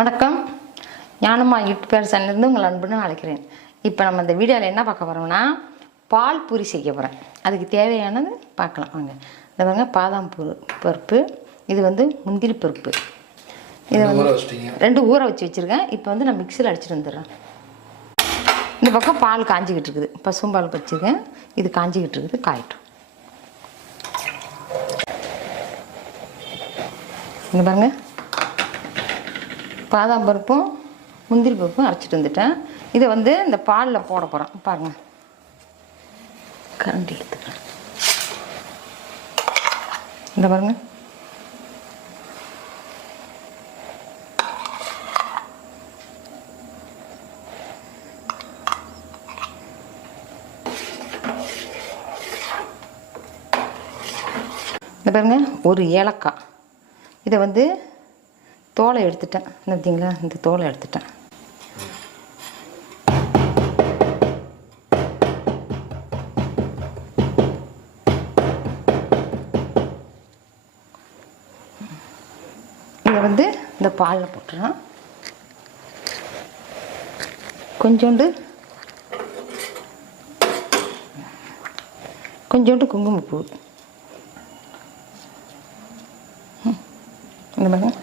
வணக்கம். ஞானம்மா யூடியூப் சேனலிருந்து உங்களை அன்புன்னு அழைக்கிறேன். இப்போ நம்ம இந்த வீடியோவில் என்ன பார்க்க போகிறோம்னா பால் பூரி செய்ய போகிறேன். அதுக்கு தேவையானது பார்க்கலாம் வாங்க. இந்த பாருங்க பாதாம் பருப்பு, இது வந்து முந்திரி பருப்பு, இதை வந்து 2 ஊற வச்சுருக்கேன். இப்போ வந்து நான் மிக்சியில் அடிச்சுட்டு வந்துடுறேன். இந்த பக்கம் பால் காஞ்சிக்கிட்டு இருக்குது, பசும்பால் வச்சுருக்கேன். இது காஞ்சிக்கிட்டு இருக்குது, காயட்டும். இங்கே பாருங்கள், பாதாம் பருப்பும் முந்திரி பருப்பும் அரைச்சிட்டு வந்துட்டேன். இதை வந்து இந்த பாலில் போட போகிறேன். பாருங்கள், கரண்டி எடுத்துக்கிறேன். இந்த பாருங்கள், இந்த பாருங்கள், ஒரு ஏலக்காய். இதை வந்து தோலை எடுத்துட்டேன். பார்த்தீங்களா, இந்த தோலை எடுத்துட்டேன். இதை வந்து இந்த பாலில் போட்டுறேன். கொஞ்சோண்டு குங்குமப்பூ. இந்த மாதிரி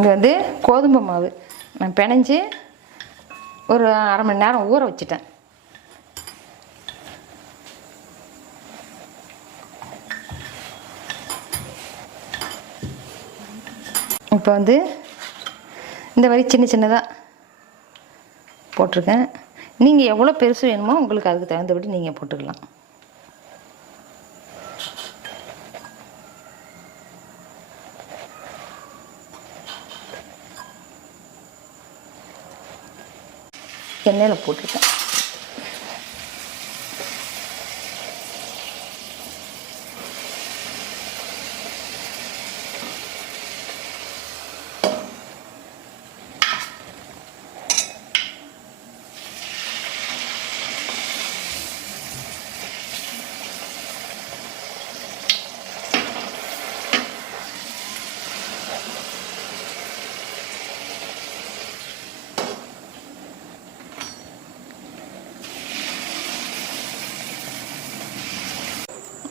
இது வந்து கோதுமை மாவு நான் பிணைஞ்சி ஒரு அரை மணி நேரம் ஊற வச்சுட்டேன். இப்போ வந்து இந்த மாதிரி சின்ன சின்னதாக போட்டிருக்கேன். நீங்கள் எவ்வளோ பெருசு வேணுமோ உங்களுக்கு அதுக்கு தகுந்தபடி நீங்கள் போட்டுக்கலாம். எண்ணெயில் போட்டுருக்கேன்.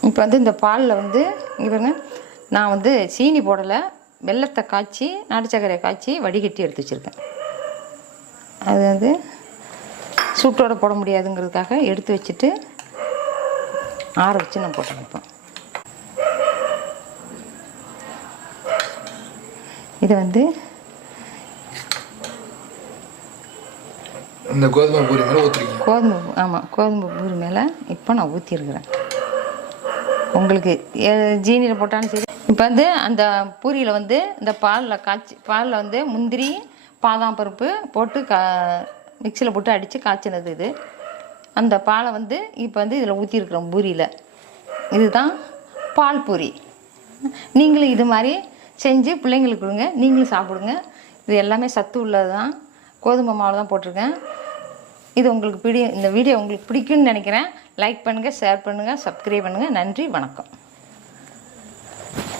இப்போ வந்து இந்த பாலில் வந்து இங்கே பாருங்க, நான் வந்து சீனி போடலை, வெல்லத்தை காய்ச்சி நாட்டு சர்க்கரையை காய்ச்சி வடிகட்டி எடுத்து வச்சுருக்கேன். அது வந்து சூட்டோடு போட முடியாதுங்கிறதுக்காக எடுத்து வச்சுட்டு ஆற வச்சு நான் போட்டு வைப்பேன். இதை வந்து இந்த கோதுமை பூரி மேலே ஊற்றிருக்கேன். கோதுமை பூரி மேலே இப்போ நான் ஊற்றிருக்கிறேன். உங்களுக்கு ஜீனியில் போட்டாலும் சரி. இப்போ வந்து அந்த பூரியில் வந்து இந்த பாலில் வந்து முந்திரி பாதாம் பருப்பு போட்டு மிக்சியில் போட்டு அடித்து காய்ச்சினது இது. அந்த பாலை வந்து இப்போ வந்து இதில் ஊற்றிருக்கிறோம் பூரியில். இதுதான் பால் பூரி. நீங்களும் இது மாதிரி செஞ்சு பிள்ளைங்களுக்கு கொடுங்க, நீங்களும் சாப்பிடுங்க. இது எல்லாமே சத்து உள்ளது தான், கோதுமை மாவு தான் போட்டிருக்கேன். இது உங்களுக்கு இந்த வீடியோ உங்களுக்கு பிடிக்கும்னு நினைக்கிறேன். லைக் பண்ணுங்கள், ஷேர் பண்ணுங்கள், சப்ஸ்கிரைப் பண்ணுங்கள். நன்றி, வணக்கம்.